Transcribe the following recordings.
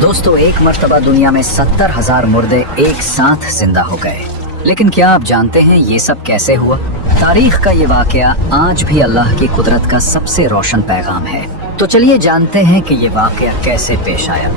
दोस्तों, एक मर्तबा दुनिया में 70,000 मुर्दे एक साथ जिंदा हो गए। लेकिन क्या आप जानते हैं ये सब कैसे हुआ? तारीख का ये वाकया आज भी अल्लाह की कुदरत का सबसे रोशन पैगाम है। तो चलिए जानते हैं कि ये वाकया कैसे पेश आया।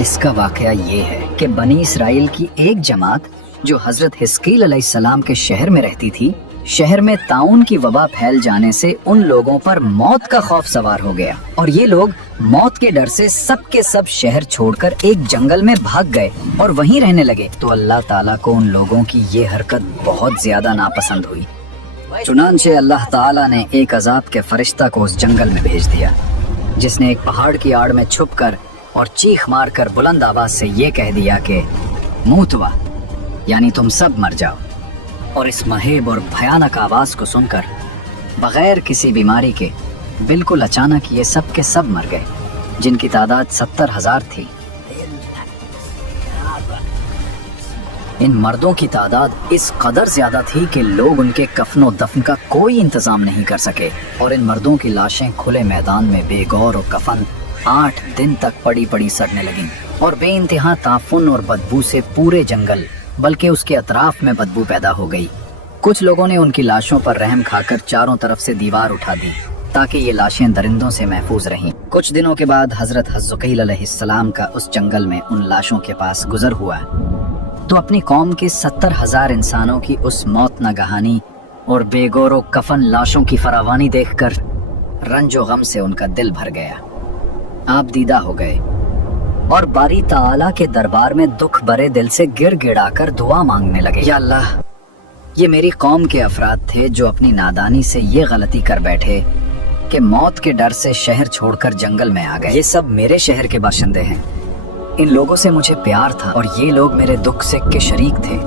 इसका वाकया ये है कि बनी इसराइल की एक जमात जो हजरत हिस्कील अलैहिस्सलाम के शहर में रहती थी, शहर में ताउन की वबा फैल जाने से उन लोगों पर मौत का खौफ सवार हो गया और ये लोग मौत के डर से सब के सब शहर छोड़कर एक जंगल में भाग गए और वहीं रहने लगे। तो अल्लाह ताला को उन लोगों की ये हरकत बहुत ज्यादा नापसंद हुई। चुनांचे अल्लाह ताला ने एक अजाब के फरिश्ता को उस जंगल में भेज दिया, जिसने एक पहाड़ की आड़ में छुपकर और चीख मारकर बुलंद आवाज से ये कह दिया कि मूतवा, यानी तुम सब मर जाओ। और इस महेब और भयानक आवाज को सुनकर बगैर किसी बीमारी के बिल्कुल अचानक ये सब के सब मर गए, जिनकी तादाद 70,000 थी। इन मर्दों की तादाद इस कदर ज्यादा थी कि लोग उनके कफन और दफन का कोई इंतजाम नहीं कर सके और इन मर्दों की लाशें खुले मैदान में बेगौर और कफन 8 दिन तक पड़ी पड़ी सड़ने लगीं और बेइंतहा ताफुन और बदबू से पूरे जंगल बल्कि उसके अतराफ में बदबू पैदा हो गई। कुछ लोगों ने उनकी लाशों पर रहम खाकर चारों तरफ से दीवार उठा दी ताकि ये लाशें दरिंदों से महफूज रहें। कुछ दिनों के बाद हजरत हिस्कील अलैहिस्सलाम का उस जंगल में उन लाशों के पास गुजर हुआ तो अपनी कौम के 70,000 इंसानों की उस मौत नगहानी और बेगौरो कफन लाशों की फरावानी देखकर रंजो गम से उनका दिल भर गया। आप दीदा हो गए और बारी ताला के दरबार में दुख भरे दिल से गिड़ गिड़ाकर दुआ मांगने लगे। या अल्लाह, ये मेरी कौम के अफराद थे जो अपनी नादानी से ये गलती कर बैठे कि मौत के डर से शहर छोड़कर जंगल में आ गए। ये सब मेरे शहर के बाशिंदे हैं। इन लोगों से मुझे प्यार था और ये लोग मेरे दुख से के शरीक थे।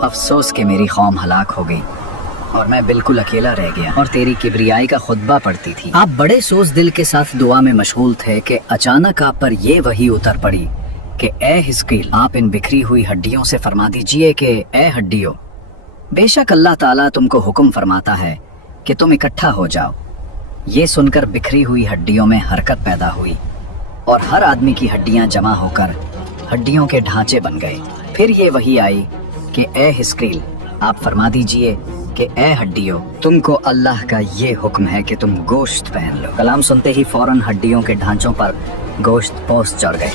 अफसोस कि मेरी कौम हलाक हो गई और मैं बिल्कुल अकेला रह गया और तेरी किबरियाई का खुतबा पढ़ती थी। आप बड़े सोच दिल के साथ दुआ में मशगूल थे कि अचानक आप पर ये वही उतर पड़ी कि ए हिस्कील, आप इन बिखरी हुई हड्डियों से फरमा दीजिए कि ए हड्डियों, बेशक अल्लाह ताला तुमको हुक्म फरमाता है कि तुम इकट्ठा हो जाओ। ये सुनकर बिखरी हुई हड्डियों में हरकत पैदा हुई और हर आदमी की हड्डियां जमा होकर हड्डियों के ढांचे बन गए। फिर ये वही आई कि ए हिस्कील, आप फरमा दीजिए कि ए हड्डियों, तुमको अल्लाह का ये हुक्म है कि तुम गोश्त पहन लो। कलाम सुनते ही फौरन हड्डियों के ढांचों पर गोश्त पोस्ट चढ़ गए।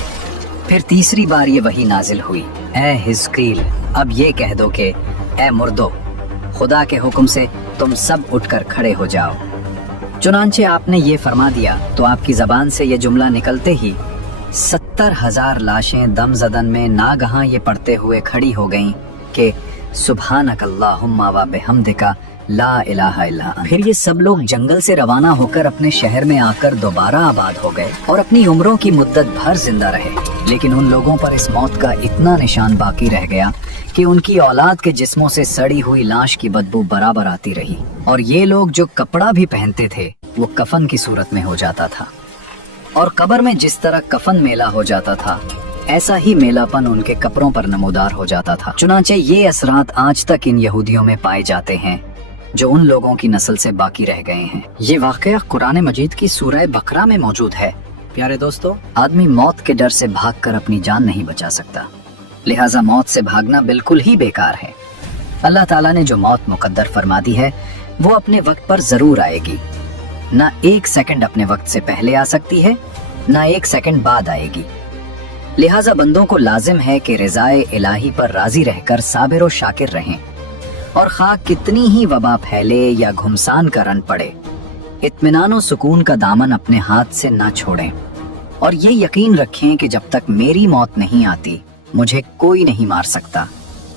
फिर तीसरी बार ये वही नाजिल हुई, ए हिस्कील, अब ये कह दो कि ए मुर्दो, खुदा के हुक्म से तुम सब उठकर खड़े हो जाओ। चुनांचे आपने ये फरमा दिया तो आपकी जबान से ये जुमला निकलते ही 70,000 लाशें दम जदन में नागहां ये पढ़ते हुए खड़ी हो गईं कि सुब्हानक अल्लाहुम्मा व बिहम्दिका ला इलाहा इल्ला अंत। फिर ये सब लोग जंगल से रवाना होकर अपने शहर में आकर दोबारा आबाद हो गए और अपनी उम्रों की मुद्दत भर जिंदा रहे। लेकिन उन लोगों पर इस मौत का इतना निशान बाकी रह गया कि उनकी औलाद के जिस्मों से सड़ी हुई लाश की बदबू बराबर आती रही और ये लोग जो कपड़ा भी पहनते थे वो कफन की सूरत में हो जाता था और कब्र में जिस तरह कफन मेला हो जाता था ऐसा ही मेलापन उनके कपड़ों पर नमूदार हो जाता था। चुनांचे ये असरात आज तक इन यहूदियों में पाए जाते हैं जो उन लोगों की नस्ल से बाकी रह गए हैं। ये वाकया कुरान मजीद की सूरह बकरा में मौजूद है। प्यारे दोस्तों, आदमी मौत के डर से भागकर अपनी जान नहीं बचा सकता, लिहाजा मौत से भागना बिल्कुल ही बेकार है। अल्लाह ताला ने जो मौत मुकद्दर फरमा दी है वो अपने वक्त पर जरूर आएगी। ना 1 सेकंड अपने वक्त से पहले आ सकती है, ना 1 सेकंड बाद आएगी। लिहाजा बंदों को लाजिम है कि रिज़ाए इलाही पर राजी रहकर साबिर और शाकिर रहें और खा कितनी ही वबा फैले या घुमसान का रन पड़े, इत्मीनान और सुकून का दामन अपने हाथ से ना छोड़ें और ये यकीन रखें कि जब तक मेरी मौत नहीं आती मुझे कोई नहीं मार सकता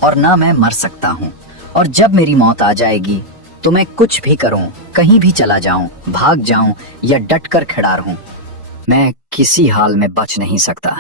और ना मैं मर सकता हूँ। और जब मेरी मौत आ जाएगी तो मैं कुछ भी करूँ, कहीं भी चला जाऊँ, भाग जाऊँ या डट कर खड़ा रहूँ, मैं किसी हाल में बच नहीं सकता।